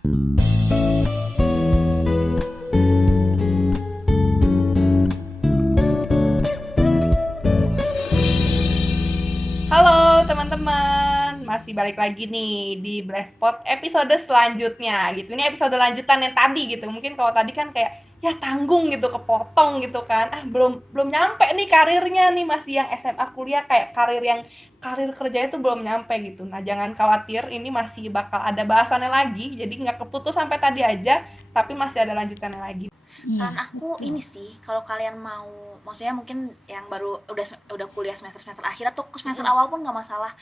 Halo teman-teman, masih balik lagi nih di Blastpot episode selanjutnya gitu. Ini episode lanjutan yang tadi gitu. Mungkin kalau tadi kan kayak ya tanggung gitu, kepotong gitu kan. Belum nyampe nih karirnya nih, masih yang SMA kuliah, kayak karir kerjanya tuh belum nyampe gitu. Nah, jangan khawatir, ini masih bakal ada bahasannya lagi. Jadi nggak keputus sampai tadi aja, tapi masih ada lanjutannya lagi. Saran Iya, aku betul. ini sih, kalau kalian mau, maksudnya mungkin yang baru udah kuliah semester akhir atau ke semester awal pun nggak masalah.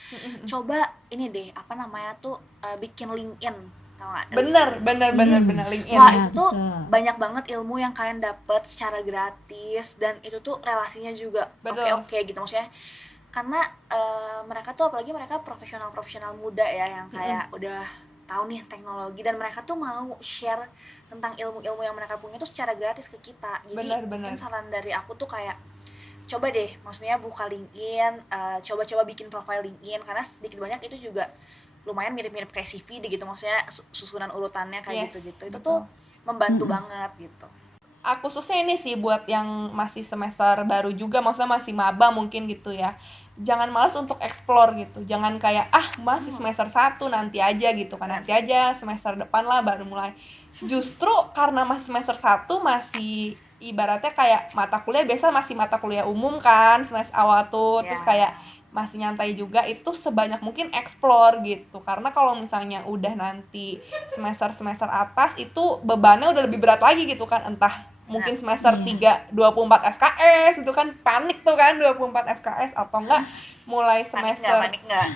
Coba ini deh, apa namanya tuh, bikin LinkedIn, tau nggak? Bener LinkedIn. Wah, Iya, itu tuh betul. banyak banget ilmu yang kalian dapet secara gratis, dan itu tuh relasinya juga Betul. oke gitu, maksudnya karena mereka tuh, apalagi mereka profesional muda ya, yang kayak udah tahu nih teknologi, dan mereka tuh mau share tentang ilmu-ilmu yang mereka punya tuh secara gratis ke kita. Jadi Bener. mungkin saran dari aku tuh kayak coba deh, maksudnya buka LinkedIn, coba-coba bikin profile LinkedIn, karena sedikit banyak itu juga lumayan mirip-mirip kayak CV deh gitu, maksudnya susunan urutannya kayak Yes, gitu-gitu. Itu betul. tuh membantu banget gitu. Khususnya ini sih buat yang masih semester baru juga, maksudnya masih maba mungkin gitu ya. Jangan malas untuk explore gitu. Jangan kayak masih semester 1 nanti aja gitu kan. Nanti aja semester depan lah baru mulai. Justru karena masih semester 1 masih ibaratnya kayak mata kuliah, biasa masih mata kuliah umum kan semester awal tuh. Terus Ya. kayak masih nyantai juga, itu sebanyak mungkin explore gitu. Karena kalau misalnya udah nanti semester atas itu bebannya udah lebih berat lagi gitu kan. Entah mungkin semester Iya. 3 24 SKS itu kan, panik tuh kan 24 SKS, atau enggak mulai Panik nggak?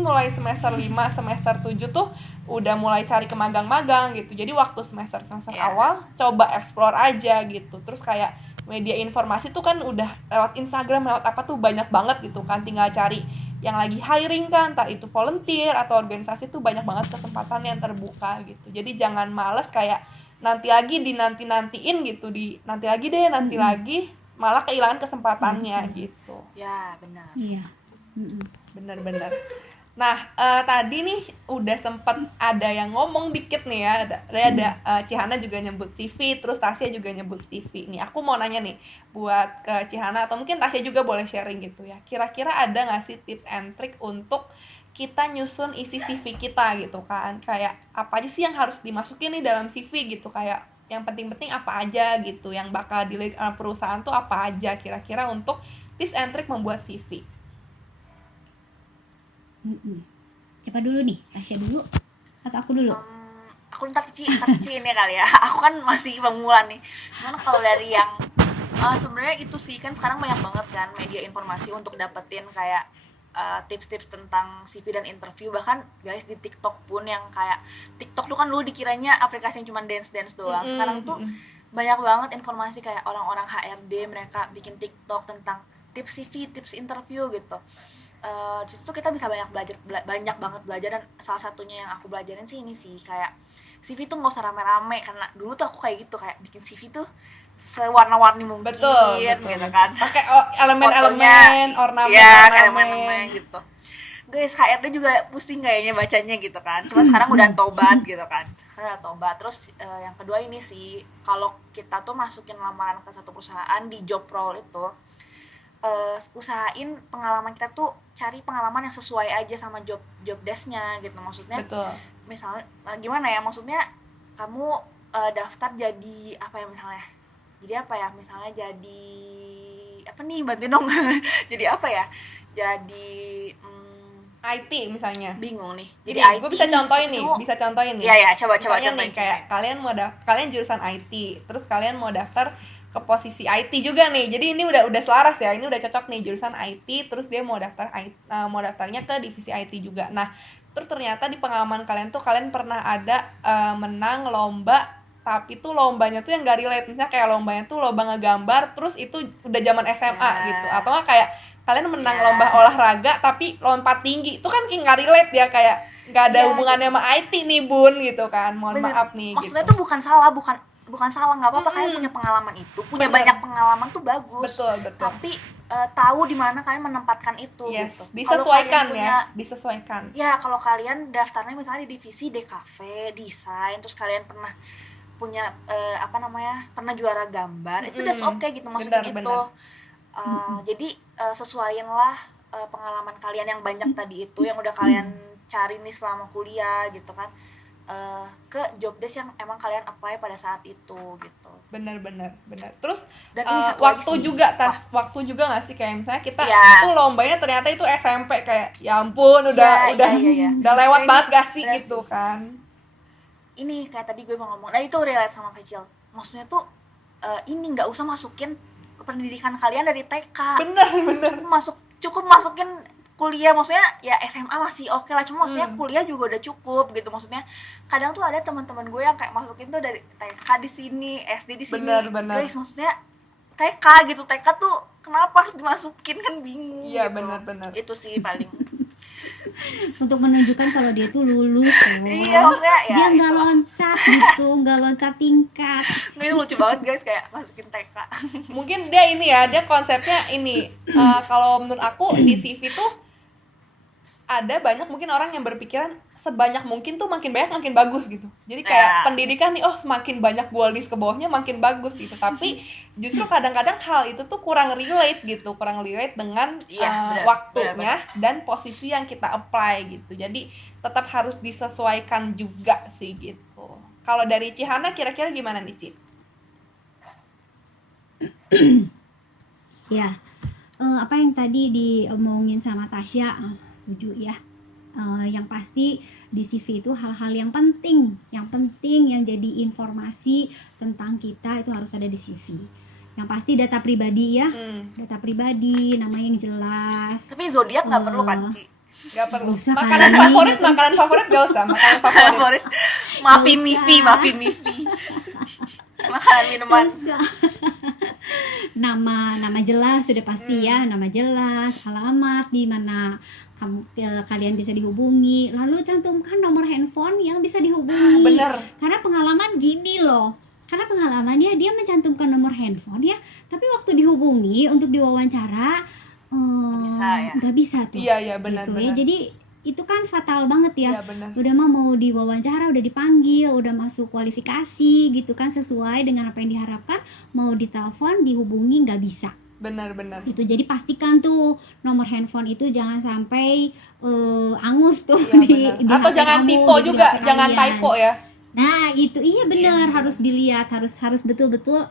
mulai semester 5 semester 7 tuh udah mulai cari ke magang-magang gitu. Jadi waktu semester Ya. awal coba explore aja gitu. Terus kayak media informasi tuh kan udah lewat Instagram, lewat apa tuh banyak banget gitu kan. Tinggal cari yang lagi hiring kan, entah itu volunteer atau organisasi, tuh banyak banget kesempatan yang terbuka gitu. Jadi jangan males kayak nanti lagi, dinanti-nantiin gitu, nanti lagi malah kehilangan kesempatannya gitu. Ya, benar. Iya. Bener. Nah, tadi nih udah sempet ada yang ngomong dikit nih ya. Cihana juga nyebut CV, terus Tasya juga nyebut CV. Nih aku mau nanya nih buat ke Cihana, atau mungkin Tasya juga boleh sharing gitu ya. Kira-kira ada nggak sih tips and trick untuk kita nyusun isi CV kita gitu kan? Kayak apa aja sih yang harus dimasukin nih dalam CV gitu? Kayak yang penting-penting apa aja gitu, yang bakal dilihat perusahaan tuh apa aja kira-kira untuk tips and trick membuat CV. Siapa dulu nih? Tasya dulu atau aku dulu? Aku ntar Cici ini kali ya. Aku kan masih pemula nih. Cuman kalau dari yang sebenarnya itu sih, kan sekarang banyak banget kan media informasi untuk dapetin kayak tips-tips tentang CV dan interview. Bahkan guys, di TikTok pun, yang kayak TikTok tuh kan dulu dikiranya aplikasi yang cuma dance doang. Sekarang tuh banyak banget informasi, kayak orang-orang HRD mereka bikin TikTok tentang tips CV, tips interview gitu. Di situ tuh kita bisa banyak banget belajar, dan salah satunya yang aku belajarin sih ini sih, kayak CV tuh nggak usah rame-rame, karena dulu tuh aku kayak gitu, kayak bikin CV tuh sewarna-warni mungkin, Betul. gitu kan, Pakai fotonya, elemen-elemen, ya kayak ornamen. elemen gitu. Guys, HRD juga pusing kayaknya bacanya gitu kan. Cuma sekarang udah tobat gitu kan. Sekarang udah tobat. Terus yang kedua ini sih, kalau kita tuh masukin lamaran ke satu perusahaan di job role itu, usahain pengalaman kita tuh, cari pengalaman yang sesuai aja sama job desk-nya gitu. Maksudnya Betul. misalnya gimana ya, maksudnya kamu daftar jadi apa ya, misalnya jadi apa ya, misalnya jadi apa nih, bantuin dong. Jadi apa ya, jadi IT misalnya. bingung nih. Jadi Jadi IT gue bisa contohin nih, itu- nih. Iya, coba Misalnya contohin. nih, kayak kalian jurusan IT, terus kalian mau daftar ke posisi IT juga nih. Jadi ini udah selaras ya, ini udah cocok nih, jurusan IT, terus dia mau daftarnya ke divisi IT juga. Nah, terus ternyata di pengalaman kalian tuh kalian pernah ada menang lomba, tapi tuh lombanya tuh yang gak relate. Misalnya kayak lombanya tuh lomba ngegambar, terus itu udah zaman SMA gitu. Atau nggak kayak kalian menang lomba olahraga tapi lompat tinggi, itu kan nggak relate ya, kayak nggak ada hubungannya sama IT nih bun gitu kan. Mohon Bener. maaf nih Maksudnya gitu. tuh bukan salah, bukan bukan salah, nggak apa-apa kalian punya pengalaman itu, punya Bener. banyak pengalaman tuh bagus. Betul. Tapi tahu di mana kalian menempatkan itu Yes, gitu. Kalau disesuaikan kalian punya, disesuaikan. ya kalau kalian daftarnya misalnya di divisi DKV desain, terus kalian pernah punya pernah juara gambar, itu that's okay gitu, masukin Benar, itu. Jadi sesuaiinlah pengalaman kalian yang banyak tadi itu, yang udah kalian cari nih selama kuliah gitu kan, ke job desk yang emang kalian apply pada saat itu gitu. Benar. Terus Dan ini satu lagi waktu sih. waktu juga nggak sih, kayak misalnya kita Iya. tuh lombanya ternyata itu SMP, kayak ya ampun udah Iya. udah lewat Nah, banget ini gak sih benar gitu sih. kan. Ini kayak tadi gue mau ngomong, nah itu relate sama Facil. Maksudnya tuh ini nggak usah masukin pendidikan kalian dari TK. Bener. Cukup masukin kuliah, maksudnya ya SMA masih oke lah, cuma maksudnya kuliah juga udah cukup gitu. Maksudnya kadang tuh ada teman-teman gue yang kayak masukin tuh dari TK di sini, SD di sini. Bener. Guys, maksudnya TK gitu, TK tuh kenapa harus dimasukin, kan bingung Iya, gitu. bener. Itu sih paling. Untuk menunjukkan kalau dia tuh lulus loh. Iya, maksudnya ya Dia nggak itu. loncat gitu, nggak loncat tingkat. Ini lucu banget guys, kayak masukin TK. Mungkin dia konsepnya ini, kalau menurut aku di CV tuh ada banyak mungkin orang yang berpikiran sebanyak mungkin tuh makin banyak makin bagus gitu. Jadi kayak pendidikan nih, semakin banyak gua list ke bawahnya makin bagus gitu. Tapi justru kadang-kadang hal itu tuh kurang relate dengan Iya, waktunya dan posisi yang kita apply gitu. Jadi tetap harus disesuaikan juga sih gitu. Kalau dari Cihana kira-kira gimana nih, Ci? Ya, apa yang tadi diomongin sama Tasya, setuju ya. Yang pasti di CV itu hal-hal yang penting yang jadi informasi tentang kita itu harus ada di CV. Yang pasti data pribadi ya, data pribadi, nama yang jelas. Tapi zodiak nggak perlu kan, Ci? Gak perlu. Usah Makanan kali. favorit gak usah. Makanan favorit. Favorit Maafin Bisa. Mifi. Makanan minuman. Bisa. nama jelas sudah pasti ya, nama jelas, alamat di mana kalian bisa dihubungi, lalu cantumkan nomor handphone yang bisa dihubungi. Bener. Karena pengalaman gini loh, karena pengalaman dia mencantumkan nomor handphone ya, tapi waktu dihubungi untuk diwawancara Bisa ya. nggak bisa tuh. Iya, benar. Gitu ya. Jadi itu kan fatal banget ya. Iya, benar. Udah mau diwawancara, udah dipanggil, udah masuk kualifikasi gitu kan, sesuai dengan apa yang diharapkan, mau ditelepon, dihubungi nggak bisa. Benar. Itu jadi pastikan tuh nomor handphone itu jangan sampai angus tuh Iya, di benar. Atau HP jangan kamu, typo di juga, HP jangan kalian. typo ya. Nah itu iya benar, harus dilihat, harus betul-betul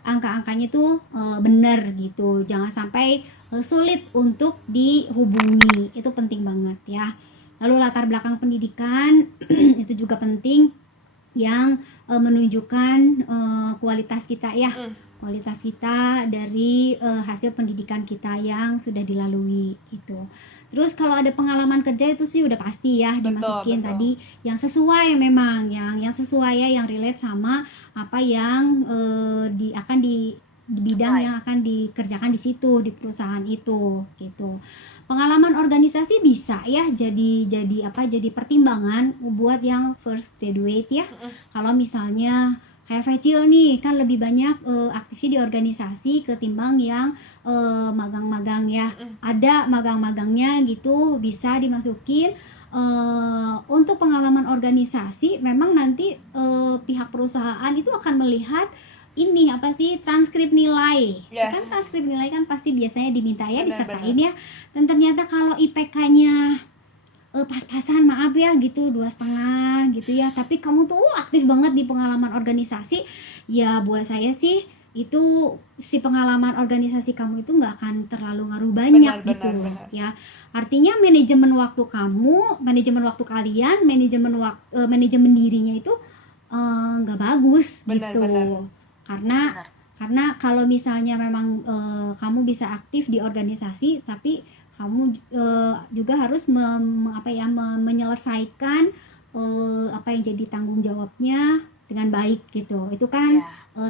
angka-angkanya tuh benar gitu, jangan sampai sulit untuk dihubungi, itu penting banget ya. Lalu latar belakang pendidikan itu juga penting, yang menunjukkan kualitas kita ya, kualitas kita dari hasil pendidikan kita yang sudah dilalui gitu. Terus kalau ada pengalaman kerja itu sih udah pasti ya dimasukin betul. tadi yang sesuai, memang yang sesuai ya, yang relate sama apa yang akan di bidang yang akan dikerjakan di situ, di perusahaan itu gitu. Pengalaman organisasi bisa ya jadi pertimbangan buat yang first graduate ya. Kalau misalnya kayak Facil nih kan lebih banyak aktifnya di organisasi ketimbang yang magang-magang ya. Ada magang-magangnya gitu, bisa dimasukin. Untuk pengalaman organisasi memang nanti pihak perusahaan itu akan melihat ini apa sih, transkrip nilai. Yes. Kan transkrip nilai kan pasti biasanya diminta ya, disertain Benar. ya. Dan ternyata kalau IPK-nya pas-pasan, maaf ya gitu, 2,5 gitu ya, tapi kamu tuh aktif banget di pengalaman organisasi, ya buat saya sih itu si pengalaman organisasi kamu itu nggak akan terlalu ngaruh banyak gitu. Benar. Ya artinya manajemen waktu kamu, manajemen waktu kalian, manajemen dirinya itu nggak bagus gitu. Karena kalau misalnya memang kamu bisa aktif di organisasi, tapi kamu juga harus menyelesaikan apa yang jadi tanggung jawabnya dengan baik gitu. Itu kan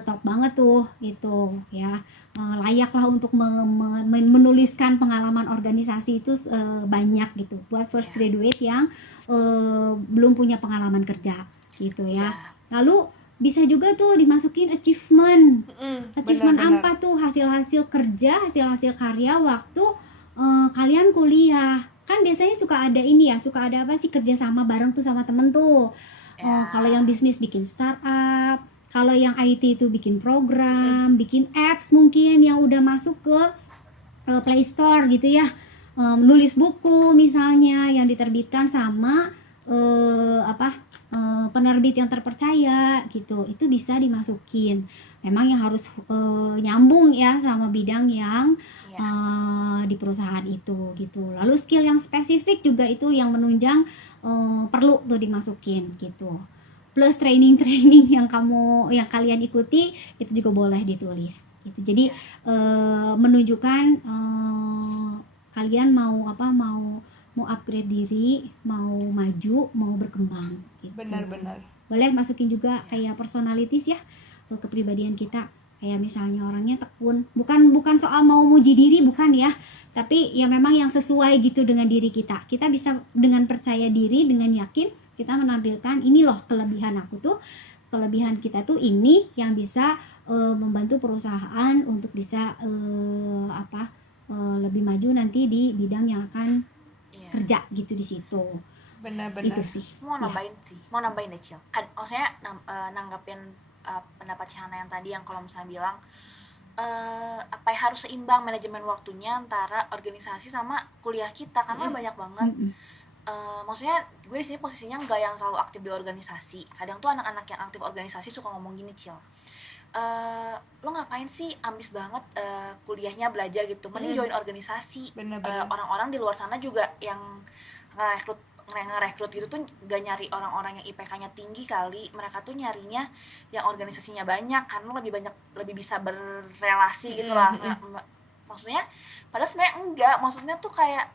top banget tuh gitu ya. Layaklah untuk menuliskan pengalaman organisasi itu banyak gitu buat first graduate yang belum punya pengalaman kerja gitu ya. Lalu bisa juga tuh dimasukin achievement. Achievement Benar-benar. apa tuh? Hasil-hasil kerja, hasil-hasil karya waktu kalian kuliah. Kan biasanya suka ada ini ya, suka ada apa sih, kerja sama bareng tuh sama temen tuh. Ya. Kalau yang bisnis bikin startup, kalau yang IT itu bikin program, bikin apps mungkin yang udah masuk ke Play Store gitu ya. Menulis buku misalnya yang diterbitkan sama penerbit yang terpercaya gitu, itu bisa dimasukin. Memang yang harus nyambung ya sama bidang yang di perusahaan itu gitu. Lalu skill yang spesifik juga itu yang menunjang perlu tuh dimasukin gitu. Plus training yang kalian ikuti itu juga boleh ditulis gitu. Jadi menunjukkan kalian mau upgrade diri, mau maju, mau berkembang gitu. Benar-benar. Boleh masukin juga kayak personalities ya, kepribadian kita. Kayak misalnya orangnya tekun, bukan soal mau muji diri, bukan ya, tapi ya memang yang sesuai gitu dengan diri kita. Kita bisa dengan percaya diri, dengan yakin kita menampilkan ini loh kelebihan aku tuh, kelebihan kita tuh ini yang bisa membantu perusahaan untuk bisa lebih maju nanti di bidang yang akan kerja gitu di situ. Benar-benar. Itu sih. Mau nambahin deh Cil. Kan maksudnya nanggapin pendapat Chana yang tadi yang kalau misalnya bilang harus seimbang manajemen waktunya antara organisasi sama kuliah kita, karena banyak banget. Maksudnya gue di sini posisinya nggak yang terlalu aktif di organisasi. Kadang tuh anak-anak yang aktif organisasi suka ngomong gini, Cil, lo ngapain sih ambis banget kuliahnya belajar gitu, mending join organisasi. Bener-bener. Orang-orang di luar sana juga yang ngerekrut gitu tuh gak nyari orang-orang yang IPK-nya tinggi kali, mereka tuh nyarinya yang organisasinya banyak karena lebih bisa berrelasi gitu lah. Maksudnya padahal sebenarnya enggak, maksudnya tuh kayak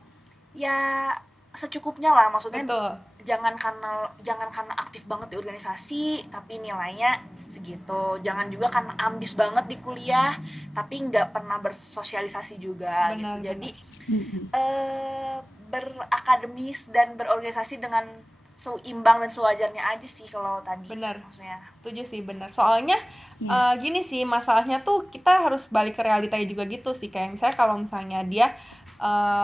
ya secukupnya lah, maksudnya. Betul. jangan karena aktif banget di organisasi tapi nilainya segitu, jangan juga karena ambis banget di kuliah tapi nggak pernah bersosialisasi juga. Benar, gitu. Jadi berakademis dan berorganisasi dengan seimbang dan sewajarnya aja sih kalau tadi. Benar. Maksudnya Setuju sih, benar. Soalnya gini sih, masalahnya tuh kita harus balik ke realitanya juga gitu sih. Kayak misalnya kalau misalnya dia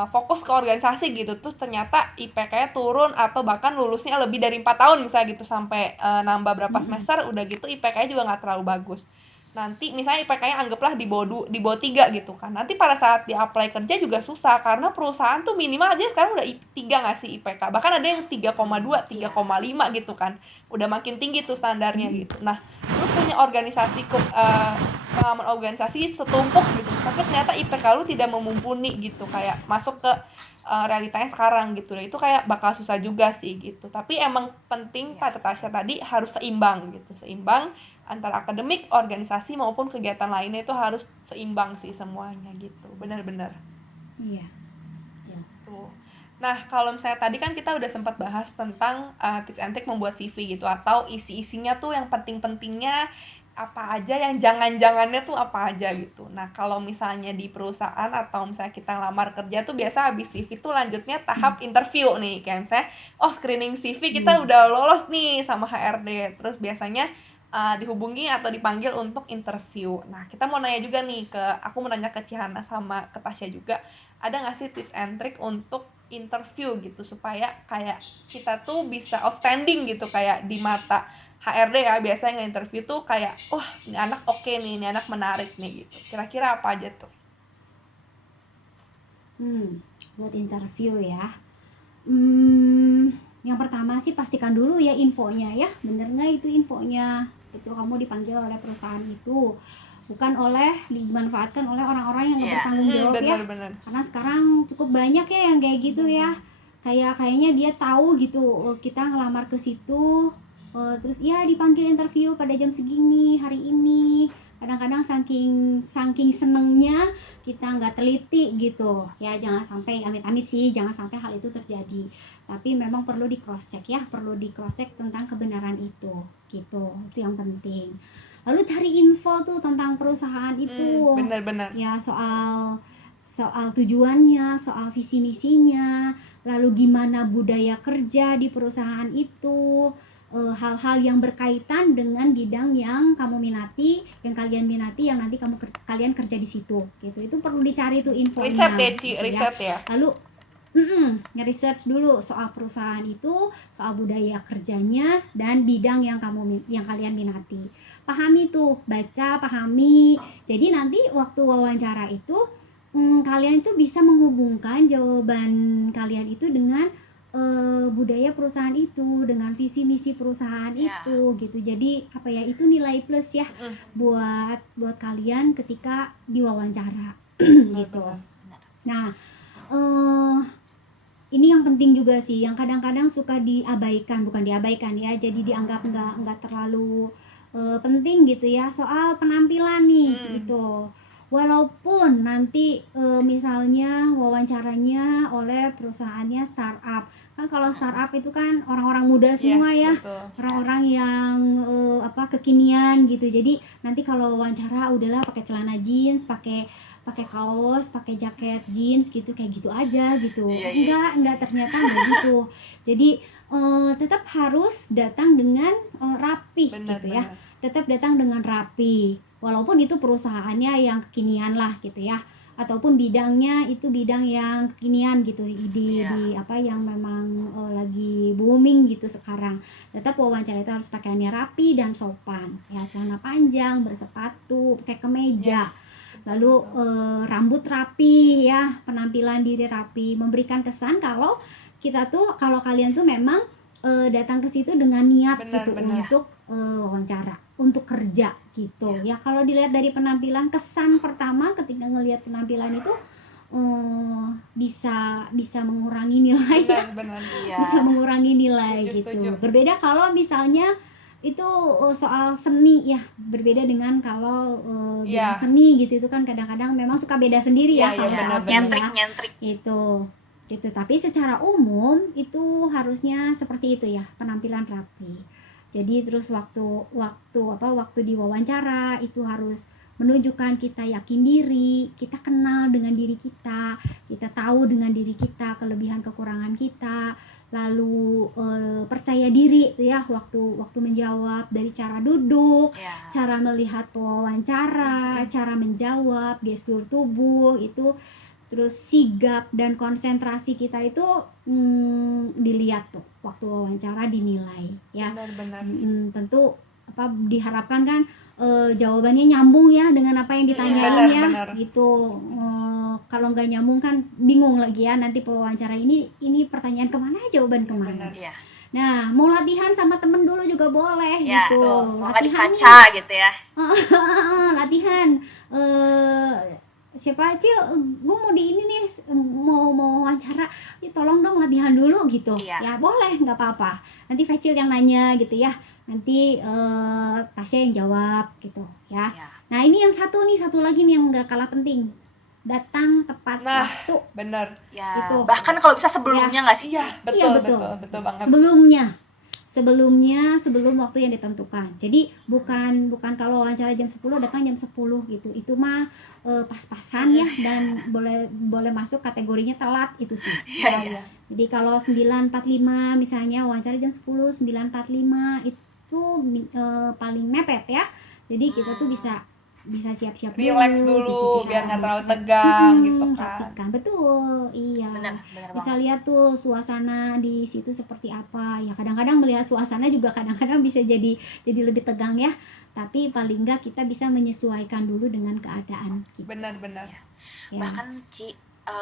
fokus ke organisasi gitu, terus ternyata IPK-nya turun atau bahkan lulusnya lebih dari 4 tahun misalnya gitu, sampai nambah berapa semester, udah gitu IPK-nya juga nggak terlalu bagus. Nanti misalnya IPK-nya anggaplah di bawah 3 gitu kan. Nanti pada saat di apply kerja juga susah, karena perusahaan tuh minimal aja sekarang udah 3 nggak sih IPK. Bahkan ada yang 3,2, 3,5 gitu kan. Udah makin tinggi tuh standarnya gitu. Nah, lu punya organisasi pengalaman organisasi setumpuk gitu, tapi ternyata IPK lu tidak memumpuni gitu, kayak masuk ke realitanya sekarang gitu. Nah, itu kayak bakal susah juga sih gitu. Tapi emang penting kata Tasya tadi harus seimbang gitu. Seimbang antara akademik, organisasi maupun kegiatan lainnya itu harus seimbang sih semuanya gitu. Benar-benar. Iya. Tuh. Nah, kalau misalnya tadi kan kita udah sempat bahas tentang tips and trick membuat CV gitu, atau isi-isinya tuh yang penting-pentingnya apa aja, yang jangan-jangannya tuh apa aja gitu. Nah, kalau misalnya di perusahaan atau misalnya kita ngelamar kerja tuh biasa habis CV tuh lanjutnya tahap interview nih. Kayak misalnya, screening CV kita udah lolos nih sama HRD. Terus biasanya dihubungi atau dipanggil untuk interview. Nah, kita mau nanya juga nih aku mau nanya ke Chihana sama ke Tasya juga, ada nggak sih tips and trick untuk interview gitu supaya kayak kita tuh bisa outstanding gitu kayak di mata HRD ya, biasanya nge-interview tuh kayak wah ini anak oke nih, ini anak menarik nih gitu. Kira-kira apa aja tuh? Buat interview ya. Yang pertama sih pastikan dulu ya infonya ya, bener nggak itu infonya, itu kamu dipanggil oleh perusahaan itu, bukan dimanfaatkan oleh orang-orang yang nggak bertanggung jawab ya. Bener. Karena sekarang cukup banyak ya yang kayak gitu ya, kayaknya dia tahu gitu kita ngelamar ke situ, terus ya dipanggil interview pada jam segini hari ini. Kadang-kadang saking senengnya kita nggak teliti gitu ya, jangan sampai, amit-amit sih jangan sampai hal itu terjadi, tapi memang perlu di cross check ya, perlu di cross check tentang kebenaran itu gitu, itu yang penting. Lalu cari info tuh tentang perusahaan itu, benar ya, soal tujuannya, soal visi misinya, lalu gimana budaya kerja di perusahaan itu, hal-hal yang berkaitan dengan bidang yang kamu minati, yang kalian minati, yang nanti kalian kerja di situ gitu. Itu perlu dicari tuh infonya Riset ya, Ci, gitu riset ya. Lalu nge-research dulu soal perusahaan itu, soal budaya kerjanya dan bidang yang kalian minati. Pahami tuh, baca, pahami. Jadi nanti waktu wawancara itu kalian itu bisa menghubungkan jawaban kalian itu dengan budaya perusahaan itu, dengan visi misi perusahaan itu gitu. Jadi apa ya, itu nilai plus ya buat kalian ketika diwawancara gitu. Nah, ini yang penting juga sih, yang kadang-kadang suka bukan diabaikan ya, jadi dianggap nggak terlalu penting gitu ya, soal penampilan nih gitu. Walaupun nanti misalnya wawancaranya oleh perusahaannya startup, kan kalau startup itu kan orang-orang muda semua ya, orang-orang yang kekinian gitu. Jadi nanti kalau wawancara udahlah pakai celana jeans, pakai kaos, pakai jaket jeans gitu, kayak gitu aja gitu. Enggak ternyata enggak gitu. Jadi tetap harus datang dengan rapi gitu ya. Tetap datang dengan rapi. Walaupun itu perusahaannya yang kekinian lah gitu ya, ataupun bidangnya itu bidang yang kekinian gitu, di apa yang memang lagi booming gitu sekarang. Tetap wawancara itu harus pakaiannya rapi dan sopan ya, celana panjang, bersepatu, pakai kemeja. Lalu rambut rapi ya, penampilan diri rapi, memberikan kesan kalau kalian tuh memang datang ke situ dengan niat untuk wawancara, untuk kerja gitu ya. Kalau dilihat dari penampilan, kesan pertama ketika ngelihat penampilan itu bisa mengurangi nilai bisa mengurangi nilai gitu. Berbeda kalau misalnya itu soal seni ya, berbeda dengan kalau bidang seni gitu, itu kan kadang-kadang memang suka beda sendiri ya kalau soal seni nyentrik gitu. Tapi secara umum itu harusnya seperti itu ya, penampilan rapi. Jadi terus waktu diwawancara itu harus menunjukkan kita yakin diri, kita kenal dengan diri kita tahu dengan diri kita, kelebihan kekurangan kita, lalu percaya diri itu ya waktu menjawab, dari cara duduk, cara melihat pewawancara, cara menjawab, gestur tubuh itu, terus sigap dan konsentrasi kita itu dilihat tuh waktu wawancara, dinilai ya. Benar. Tentu diharapkan kan jawabannya nyambung ya dengan apa yang ditanyain benar. Gitu. Kalau nggak nyambung kan bingung lagi ya nanti pewawancara ini pertanyaan kemana, jawaban kemana. Nah, mau latihan sama temen dulu juga boleh gitu. Latihan di kaca gitu ya. Latihan. Siapa Cil, gue mau di ini nih, mau wawancara, ya tolong dong latihan dulu gitu. Ya boleh, nggak apa-apa. Nanti Facil yang nanya gitu ya, nanti Tasya yang jawab gitu ya. Nah ini yang satu lagi nih yang nggak kalah penting, datang tepat waktu. Bener ya, gitu. Bahkan kalau bisa sebelumnya nggak sih? Betul banget. Sebelum waktu yang ditentukan. Jadi bukan kalau wawancara jam 10 datang jam 10 gitu. Itu mah pas-pasan ya, dan boleh masuk kategorinya telat itu sih. Jadi kalau 9.45 misalnya wawancara jam 10, 9.45 itu paling mepet ya. Jadi kita tuh bisa siap-siap relax dulu gitu, biar nggak terlalu tegang gitu kan. Betul, iya. Benar bisa lihat tuh suasana di situ seperti apa ya. Kadang-kadang melihat suasana juga kadang-kadang bisa jadi lebih tegang ya, tapi paling nggak kita bisa menyesuaikan dulu dengan keadaan kita. Benar ya. Bahkan Ci,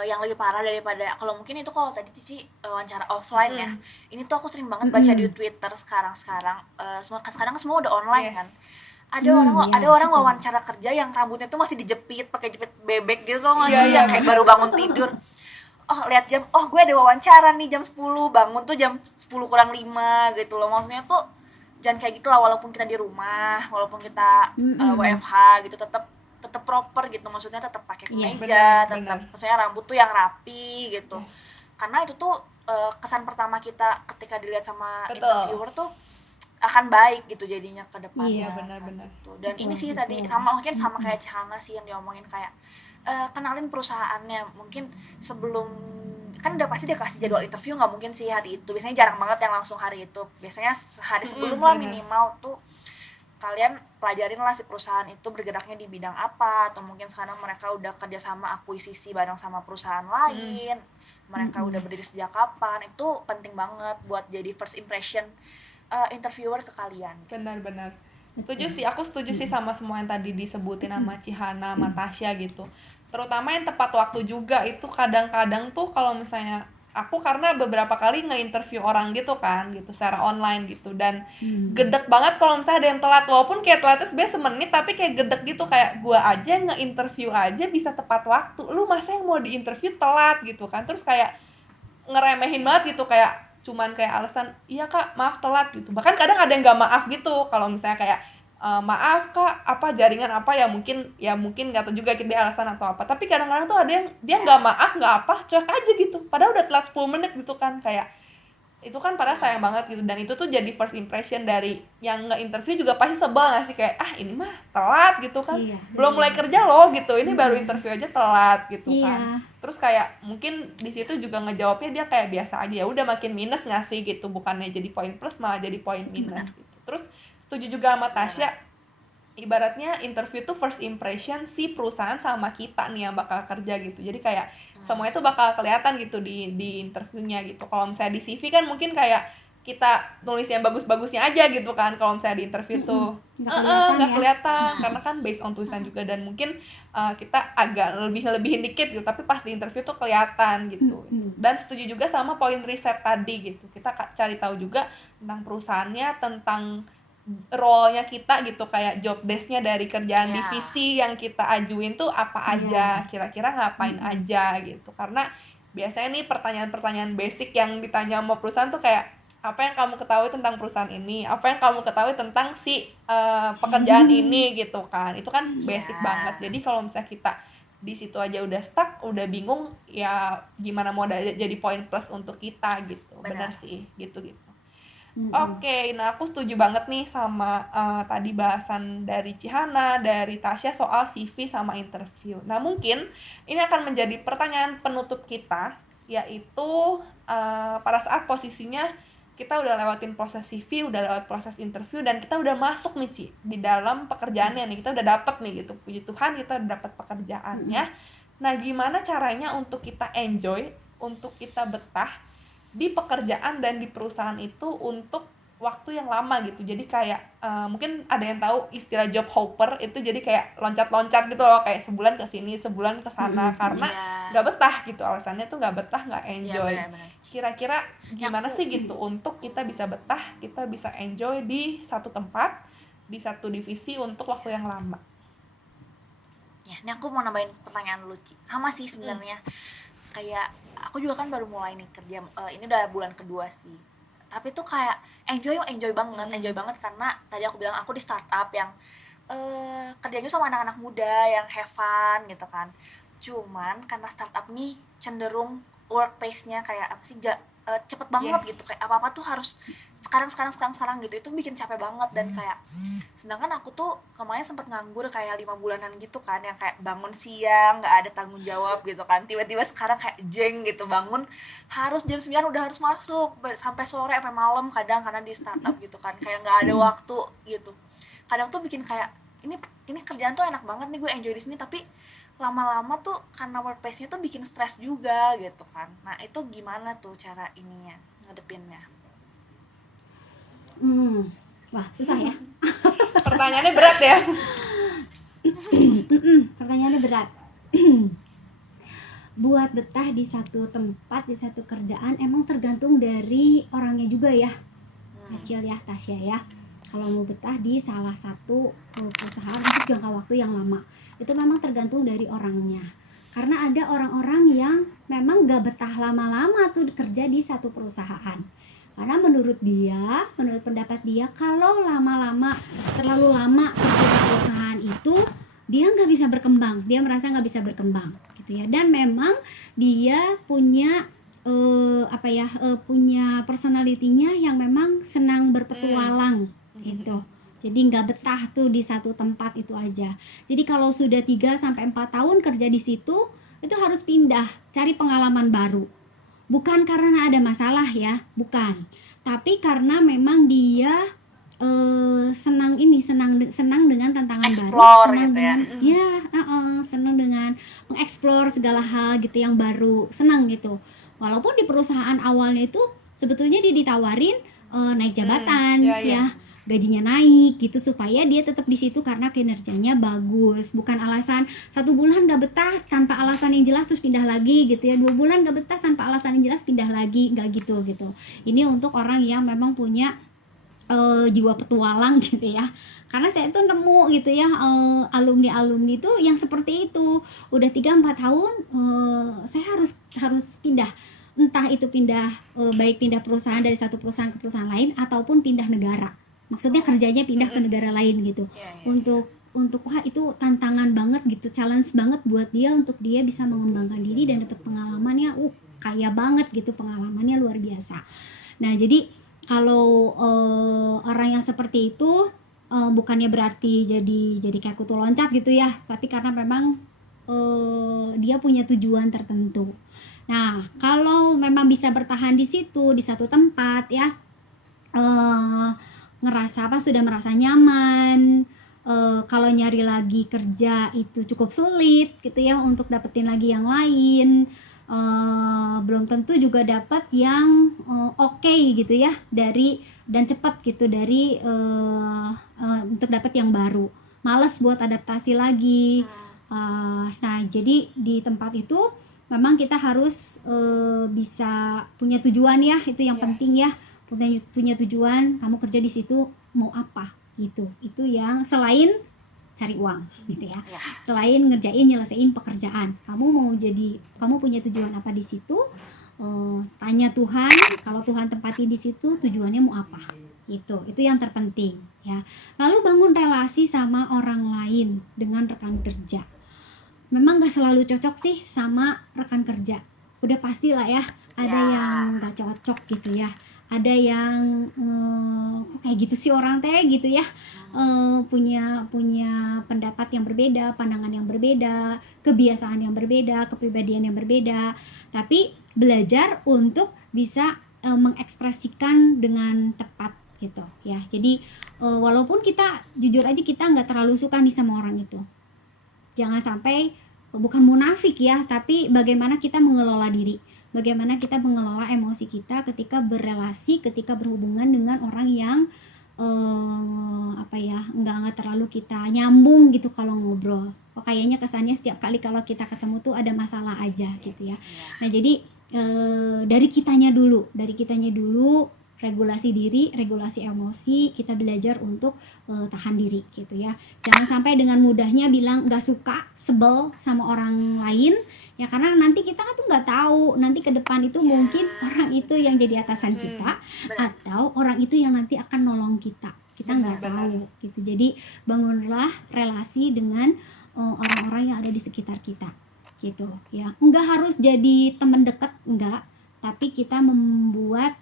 yang lebih parah daripada, kalau mungkin itu kalau tadi Cici wawancara offline ya, ini tuh aku sering banget baca di Twitter sekarang sekarang semua udah online kan. Ada orang wawancara kerja yang rambutnya tuh masih dijepit pakai jepit bebek gitu loh, yang kayak baru bangun tidur. Lihat jam, gue ada wawancara nih jam 10, bangun tuh jam 10 kurang 5 gitu loh. Maksudnya tuh jangan kayak gitu lah, walaupun kita di rumah, walaupun kita WFH gitu, tetap proper gitu. Maksudnya tetap pakai kemeja, tetap misalnya rambut tuh yang rapi gitu. Karena itu tuh kesan pertama kita ketika dilihat sama interviewer tuh akan baik gitu jadinya ke depannya. Benar. Gitu. Dan ini sih tadi sama kayak Cihana sih yang diomongin, kayak kenalin perusahaannya. Mungkin sebelum kan udah pasti dia kasih jadwal interview, nggak mungkin sih hari itu, biasanya jarang banget yang langsung hari itu, biasanya hari sebelum lah bener. minimal tuh kalian pelajarin lah si perusahaan itu bergeraknya di bidang apa, atau mungkin sekarang mereka udah kerja sama akuisisi bareng sama perusahaan lain, mereka udah berdiri sejak kapan. Itu penting banget buat jadi first impression interviewer ke kalian. Benar-benar setuju sih, aku setuju sih sama semua yang tadi disebutin sama Cihana, sama Tasya gitu. Terutama yang tepat waktu juga itu kadang-kadang tuh kalau misalnya aku karena beberapa kali nge-interview orang gitu kan gitu secara online gitu, dan gedek banget kalau misalnya ada yang telat, walaupun kayak telatnya sebenarnya semenit tapi kayak gedek gitu, kayak gua aja nge-interview aja bisa tepat waktu, lu masa yang mau di-interview telat gitu kan. Terus kayak ngeremehin banget gitu, kayak cuman kayak alasan iya kak maaf telat gitu. Bahkan kadang ada yang nggak maaf gitu kalau misalnya kayak maaf kak apa jaringan apa ya mungkin nggak tahu juga dia alasan atau apa, tapi kadang-kadang tuh ada yang dia nggak maaf nggak apa cuek aja gitu padahal udah telat 10 menit gitu kan. Kayak itu kan padahal sayang banget gitu, dan itu tuh jadi first impression dari yang nge-interview juga pasti sebel gak sih, kayak ini mah telat gitu kan, Iya, belum mulai kerja loh gitu, ini baru interview aja telat gitu kan. Iya. Terus kayak mungkin di situ juga ngejawabnya dia kayak biasa aja, ya udah makin minus nggak sih gitu, bukannya jadi poin plus malah jadi poin minus gitu. Terus setuju juga sama Tasya, ibaratnya interview tuh first impression si perusahaan sama kita nih yang bakal kerja gitu. Jadi kayak semuanya tuh bakal kelihatan gitu di interviewnya gitu. Kalau misalnya di CV kan mungkin kayak kita nulis yang bagus-bagusnya aja gitu kan, kalau misalnya di interview tuh nggak kelihatan karena kan based on tulisan juga, dan mungkin kita agak lebihin dikit gitu, tapi pas di interview tuh kelihatan gitu. Dan setuju juga sama poin riset tadi gitu, kita cari tahu juga tentang perusahaannya, tentang role-nya kita gitu, kayak job desk-nya dari kerjaan divisi yang kita ajuin tuh apa aja, kira-kira ngapain aja gitu. Karena biasanya nih pertanyaan-pertanyaan basic yang ditanya sama perusahaan tuh kayak apa yang kamu ketahui tentang perusahaan ini, apa yang kamu ketahui tentang si pekerjaan ini gitu kan. Itu kan basic banget. Jadi kalau misalnya kita di situ aja udah stuck, udah bingung, ya gimana mau jadi poin plus untuk kita gitu. Benar sih gitu. Oke, nah aku setuju banget nih sama tadi bahasan dari Cihana, dari Tasya soal CV sama interview. Nah mungkin ini akan menjadi pertanyaan penutup kita, yaitu pada saat posisinya kita udah lewatin proses CV, udah lewat proses interview, dan kita udah masuk nih Ci, di dalam pekerjaannya nih, kita udah dapet nih gitu, puji Tuhan kita udah dapet pekerjaannya. Nah gimana caranya untuk kita enjoy, untuk kita betah di pekerjaan dan di perusahaan itu untuk waktu yang lama gitu. Jadi kayak mungkin ada yang tahu istilah job hopper itu, jadi kayak loncat-loncat gitu loh, kayak sebulan ke sini, sebulan ke sana, karena nggak betah gitu, alasannya tuh nggak betah, nggak enjoy. Kira-kira gimana sih gitu untuk kita bisa betah, kita bisa enjoy di satu tempat, di satu divisi untuk waktu yang lama? Ya, ini aku mau nambahin pertanyaan lucu. Sama sih sebenarnya. Kayak aku juga kan baru mulai nih kerja, ini udah bulan kedua sih, tapi tuh kayak enjoy banget karena tadi aku bilang aku di startup yang kerjanya sama anak-anak muda yang have fun gitu kan. Cuman karena startup nih cenderung workpace-nya kayak apa sih, cepet banget gitu, kayak apa-apa tuh harus sekarang gitu, itu bikin capek banget. Dan kayak sedangkan aku tuh kemarin sempet nganggur kayak 5 bulanan gitu kan, yang kayak bangun siang nggak ada tanggung jawab gitu kan, tiba-tiba sekarang kayak jeng gitu, bangun harus jam 9 udah harus masuk sampai sore sampai malam kadang, karena di startup gitu kan, kayak nggak ada waktu gitu. Kadang tuh bikin kayak ini kerjaan tuh enak banget nih, gue enjoy di sini, tapi lama-lama tuh karena workplace-nya tuh bikin stres juga gitu kan. Nah itu gimana tuh cara ininya ngadepinnya? Wah susah ya. Pertanyaannya berat ya. Pertanyaannya berat. Buat betah di satu tempat, di satu kerjaan emang tergantung dari orangnya juga ya, Acil ya, Tasya ya. Kalau mau betah di salah satu perusahaan untuk jangka waktu yang lama, itu memang tergantung dari orangnya. Karena ada orang-orang yang memang gak betah lama-lama tuh kerja di satu perusahaan. Karena menurut pendapat dia, kalau lama-lama, terlalu lama kerja di perusahaan itu, dia nggak bisa berkembang, dia merasa nggak bisa berkembang, gitu ya. Dan memang dia punya punya personalitinya yang memang senang berpetualang, gitu. Jadi nggak betah tuh di satu tempat itu aja. Jadi kalau sudah 3-4 tahun kerja di situ, itu harus pindah, cari pengalaman baru. bukan karena ada masalah ya, bukan, tapi karena memang dia senang dengan tantangan baru, Explore senang gitu ya. dengan senang dengan mengeksplor segala hal gitu yang baru, senang gitu. Walaupun di perusahaan awalnya itu sebetulnya dia ditawarin naik jabatan ya, ya. ya, gajinya naik gitu supaya dia tetap di situ karena kinerjanya bagus, bukan alasan 1 bulan gak betah tanpa alasan yang jelas terus pindah lagi gitu ya, 2 bulan gak betah tanpa alasan yang jelas pindah lagi, gak gitu. Ini untuk orang yang memang punya jiwa petualang gitu ya, karena saya tuh nemu gitu ya alumni itu yang seperti itu, udah 3-4 tahun saya harus pindah, entah itu pindah baik pindah perusahaan dari satu perusahaan ke perusahaan lain ataupun pindah negara, maksudnya kerjanya pindah ke negara lain gitu. Untuk wah itu tantangan banget gitu, challenge banget buat dia untuk dia bisa mengembangkan diri dan dapat pengalamannya kaya banget gitu, pengalamannya luar biasa. Nah jadi kalau orang yang seperti itu bukannya berarti jadi kayak kutu loncat gitu ya, tapi karena memang dia punya tujuan tertentu. Nah kalau memang bisa bertahan di situ di satu tempat ya, sudah merasa nyaman, kalau nyari lagi kerja itu cukup sulit gitu ya untuk dapetin lagi yang lain. Belum tentu juga dapat yang oke gitu ya dan cepat gitu dari untuk dapat yang baru, males buat adaptasi lagi. Nah jadi di tempat itu memang kita harus bisa punya tujuan ya, itu yang penting ya, punya tujuan. Kamu kerja di situ mau apa gitu, itu yang selain cari uang gitu ya. Selain nyelesain pekerjaan, kamu punya tujuan apa di situ? Tanya Tuhan, kalau Tuhan tempatin di situ tujuannya mau apa? Itu yang terpenting ya. Lalu bangun relasi sama orang lain dengan rekan kerja. Memang gak selalu cocok sih sama rekan kerja, udah pastilah ya ada yang gak cocok gitu ya, ada yang kok kayak gitu sih orang teh gitu ya, punya pendapat yang berbeda, pandangan yang berbeda, kebiasaan yang berbeda, kepribadian yang berbeda. Tapi belajar untuk bisa mengekspresikan dengan tepat gitu ya. Jadi walaupun kita jujur aja kita nggak terlalu suka nih sama orang itu, jangan sampai, bukan munafik ya, tapi bagaimana kita mengelola diri, bagaimana kita mengelola emosi kita ketika berrelasi, ketika berhubungan dengan orang yang nggak terlalu kita nyambung gitu kalau ngobrol. Kayaknya kesannya setiap kali kalau kita ketemu tuh ada masalah aja gitu ya. Nah jadi dari kitanya dulu regulasi diri, regulasi emosi, kita belajar untuk tahan diri gitu ya. Jangan sampai dengan mudahnya bilang gak suka, sebel sama orang lain ya, karena nanti kita kan tuh nggak tahu nanti ke depan itu mungkin orang itu yang jadi atasan kita atau orang itu yang nanti akan nolong kita nggak tahu gitu. Jadi bangunlah relasi dengan orang-orang yang ada di sekitar kita gitu ya. Nggak harus jadi teman dekat, enggak, tapi kita membuat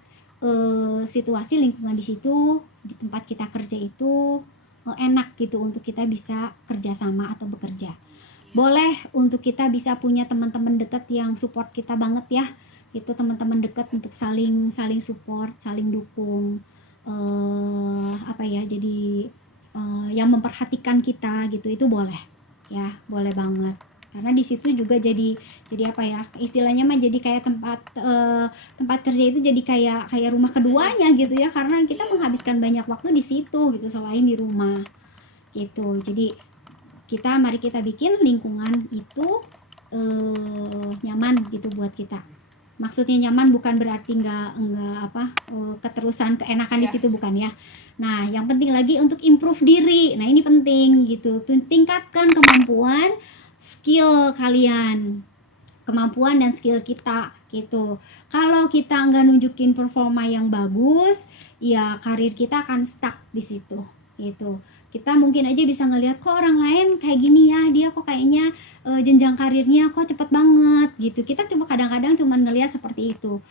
situasi lingkungan di situ, di tempat kita kerja itu enak gitu untuk kita bisa kerjasama atau bekerja. Boleh untuk kita bisa punya teman-teman dekat yang support kita banget ya, itu teman-teman dekat untuk saling support, saling dukung, jadi yang memperhatikan kita gitu, itu boleh ya, boleh banget. Karena di situ juga jadi istilahnya mah jadi kayak tempat kerja itu jadi kayak rumah keduanya gitu ya, karena kita menghabiskan banyak waktu di situ gitu selain di rumah gitu. Jadi mari kita bikin lingkungan itu nyaman gitu buat kita. Maksudnya nyaman bukan berarti keterusan keenakan di situ, bukan ya. Nah yang penting lagi untuk improve diri, nah ini penting gitu, tingkatkan kemampuan, skill kalian, kemampuan dan skill kita gitu. Kalau kita nggak nunjukin performa yang bagus, ya karir kita akan stuck di situ gitu. Kita mungkin aja bisa ngelihat kok orang lain kayak gini ya, dia kok kayaknya jenjang karirnya kok cepet banget gitu. Kita kadang-kadang cuma ngelihat seperti itu,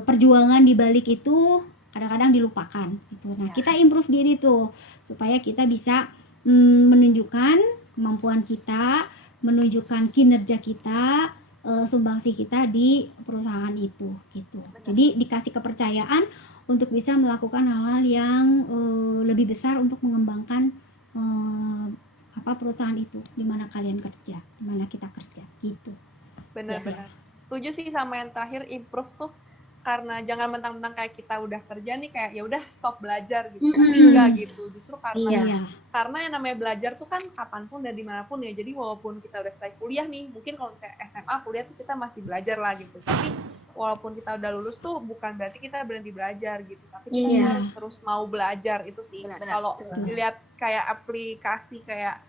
perjuangan di balik itu kadang-kadang dilupakan gitu. Nah kita improve diri tuh supaya kita bisa menunjukkan kemampuan kita, menunjukkan kinerja kita sumbangsi kita di perusahaan itu gitu. Jadi dikasih kepercayaan untuk bisa melakukan hal-hal yang lebih besar untuk mengembangkan perusahaan itu, di mana kalian kerja, di mana kita kerja gitu. Benar-benar. Setuju sih sama yang terakhir, improve tuh karena jangan mentang-mentang kayak kita udah kerja nih kayak ya udah stop belajar gitu. Tapi enggak gitu. Justru karena yang namanya belajar tuh kan kapanpun dan dimanapun ya. Jadi walaupun kita udah selesai kuliah nih, mungkin kalau misalnya SMA kuliah tuh kita masih belajar lah gitu. Tapi walaupun kita udah lulus tuh bukan berarti kita berhenti belajar gitu. Tapi kita harus terus mau belajar itu sih. Kalau dilihat kayak aplikasi kayak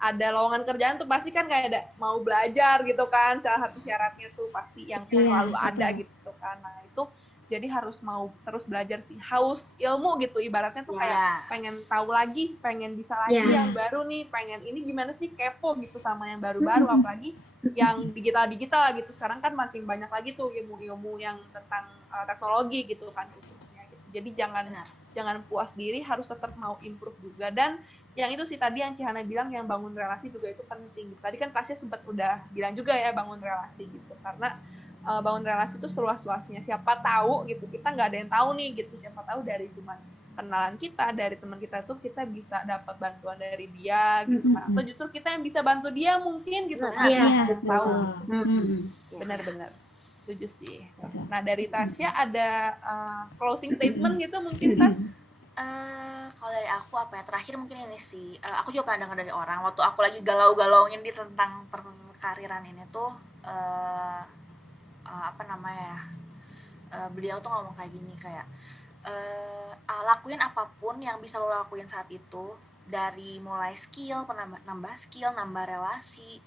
ada lowongan kerjaan tuh pasti kan kayak ada mau belajar gitu kan, salah satu syaratnya tuh pasti yang selalu ada gitu kan. Nah itu jadi harus mau terus belajar sih, haus ilmu gitu ibaratnya tuh kayak pengen tahu lagi, pengen bisa lagi yang baru nih, pengen ini gimana sih, kepo gitu sama yang baru-baru, apalagi yang digital gitu. Sekarang kan makin banyak lagi tuh ilmu-ilmu yang tentang teknologi gitu kan khususnya gitu. Jadi jangan puas diri, harus tetap mau improve juga. Dan yang itu sih tadi yang Cihana bilang, yang bangun relasi juga itu penting. Tadi kan Tasya sempat udah bilang juga ya bangun relasi gitu, karena bangun relasi itu seluas-luasnya. Siapa tahu gitu, kita nggak ada yang tahu nih gitu, siapa tahu dari cuma kenalan kita, dari teman kita tuh kita bisa dapat bantuan dari dia gitu kan, atau justru kita yang bisa bantu dia mungkin gitu kan. Tahu. Benar-benar setuju sih. Nah dari Tasya ada closing statement gitu mungkin, Tas? Kalau dari aku apa ya, terakhir mungkin ini sih, aku juga pernah dengar dari orang waktu aku lagi galau-galauin di tentang perkariran ini tuh, beliau tuh ngomong kayak gini, kayak lakuin apapun yang bisa lo lakuin saat itu, dari mulai skill, nambah skill, nambah relasi,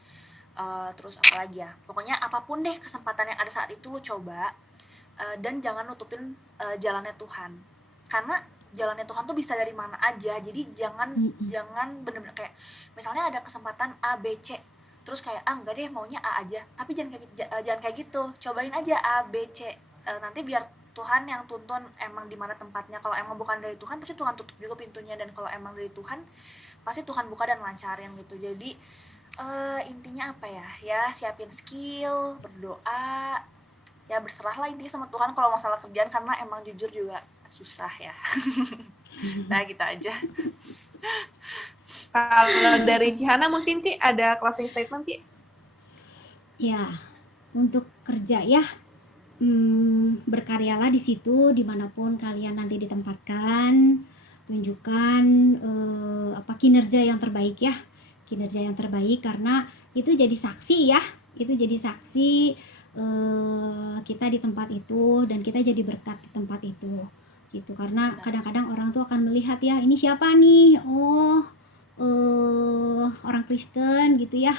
terus apa lagi ya, pokoknya apapun deh kesempatan yang ada saat itu lo coba, dan jangan nutupin jalannya Tuhan, karena jalannya Tuhan tuh bisa dari mana aja. Jadi jangan bener-bener kayak misalnya ada kesempatan A, B, C, terus kayak enggak deh maunya A aja, tapi jangan kayak gitu, cobain aja A, B, C, nanti biar Tuhan yang tuntun emang di mana tempatnya. Kalau emang bukan dari Tuhan pasti Tuhan tutup juga pintunya, dan kalau emang dari Tuhan pasti Tuhan buka dan lancarin gitu. Jadi intinya apa ya siapin skill, berdoa, ya berserahlah intinya sama Tuhan kalau masalah kerjaan, karena emang jujur juga susah ya. Nah gitu aja. Kalau dari Cihana mungkin Ki ada closing statement Ki? Ya, untuk kerja ya, berkaryalah di situ dimanapun kalian nanti ditempatkan, tunjukkan kinerja yang terbaik ya, kinerja yang terbaik, karena itu jadi saksi ya, itu jadi saksi kita di tempat itu, dan kita jadi berkat di tempat itu gitu. Karena kadang-kadang orang tuh akan melihat ya, ini siapa nih, orang Kristen gitu ya,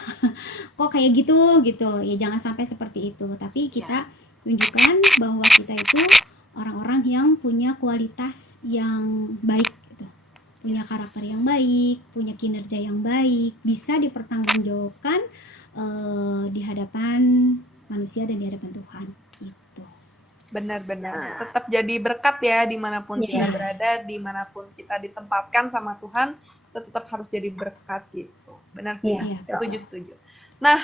kok kayak gitu ya. Jangan sampai seperti itu, tapi kita tunjukkan bahwa kita itu orang-orang yang punya kualitas yang baik gitu, punya karakter yang baik, punya kinerja yang baik, bisa dipertanggungjawabkan di hadapan manusia dan di hadapan Tuhan gitu. Benar-benar tetap jadi berkat ya dimanapun kita berada, dimanapun kita ditempatkan sama Tuhan, tetap harus jadi berkat gitu. Benar sih, setuju. Nah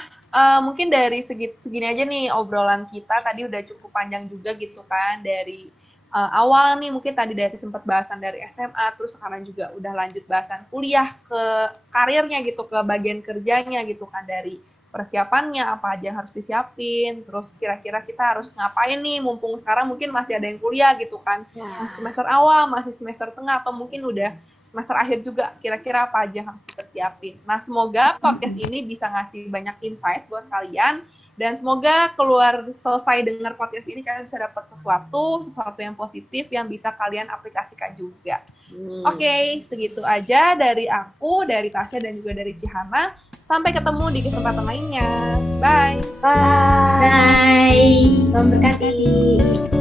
mungkin dari segini aja nih obrolan kita, tadi udah cukup panjang juga gitu kan, dari awal nih mungkin tadi dari sempat bahasan dari SMA, terus sekarang juga udah lanjut bahasan kuliah ke karirnya gitu, ke bagian kerjanya gitu kan, dari persiapannya apa aja yang harus disiapin, terus kira-kira kita harus ngapain nih mumpung sekarang mungkin masih ada yang kuliah gitu kan, semester awal, masih semester tengah, atau mungkin udah semester akhir juga, kira-kira apa aja yang harus kita siapin. Nah semoga podcast ini bisa ngasih banyak insight buat kalian, dan semoga keluar selesai dengar podcast ini kalian bisa dapat sesuatu yang positif yang bisa kalian aplikasikan juga. Oke, segitu aja dari aku, dari Tasya dan juga dari Cihana. Sampai ketemu di kesempatan lainnya. Bye. Bye. Selamat berkati.